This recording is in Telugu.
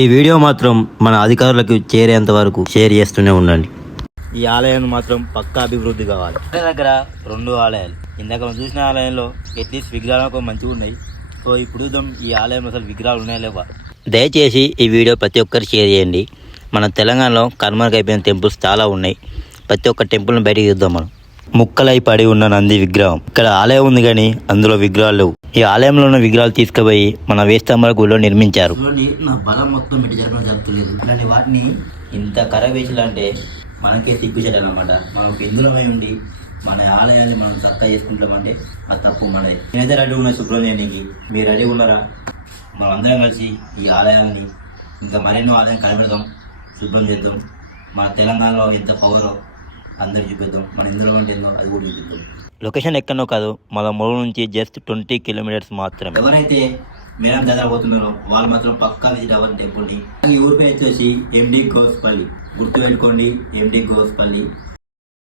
ఈ వీడియో మాత్రం మన అధికారులకు చేరేంత వరకు షేర్ చేస్తూనే ఉండండి. ఈ ఆలయాన్ని మాత్రం పక్కా అభివృద్ధి కావాలి. దగ్గర 2 ఆలయాలు, ఇందాక మనం చూసిన ఆలయంలో అట్లీస్ట్ విగ్రహాలు మంచిగా ఉన్నాయి. సో ఇప్పుడు చూద్దాం ఈ ఆలయంలో అసలు విగ్రహాలు ఉన్నాయా లేవా. దయచేసి ఈ వీడియో ప్రతి ఒక్కరు షేర్ చేయండి. మన తెలంగాణలో కనుమరుగు అయిపోయిన టెంపుల్స్ చాలా ఉన్నాయి. ప్రతి ఒక్క టెంపుల్ని బయటికి చూద్దాం. మనం ముక్కలై పడి ఉన్న నంది విగ్రహం, ఇక్కడ ఆలయం ఉంది కానీ అందులో విగ్రహాలు లేవు. ఈ ఆలయంలో ఉన్న విగ్రహాలు తీసుకుపోయి మన వేస్తంబల గుడిలో నిర్మించారు. నా బలం మొత్తం పెట్టి జరగలేదు. ఇలాంటి వాటిని ఇంత కరవేసాలంటే మనకే సిగ్గుచేయాలన్నమాట. మనం హిందువులమై ఉండి మన ఆలయాన్ని మనం చక్కగా చేసుకుంటామంటే ఆ తప్పు మనది. నేనైతే రెడీ ఉన్నా శుభ్రం చేయడానికి. మీరు రెడీ ఉన్నారా? మనం అందరం కలిసి ఈ ఆలయాన్ని ఇంకా మరెన్నో ఆలయం కనిపెడదాం, శుభ్రం చేద్దాం. మన తెలంగాణలో ఎంత పవరో అందరూ చూపిద్దాం. మన ఇందులో ఏందో అది కూడా చూపిద్దాం. లొకేషన్ ఎక్కడో కాదు, మన మూడు నుంచి జస్ట్ 20 కిలోమీటర్స్ మాత్రమే. ఎవరైతే మేడం దగ్గర పోతున్నారో వాళ్ళు మాత్రం పక్కా విజిట్ అవ్వాలి టెంపుల్ని. ఈ ఊరి పేరు వచ్చేసి ఎండి గోస్పల్లి. గుర్తుపెట్టుకోండి, ఎండి గోస్పల్లి.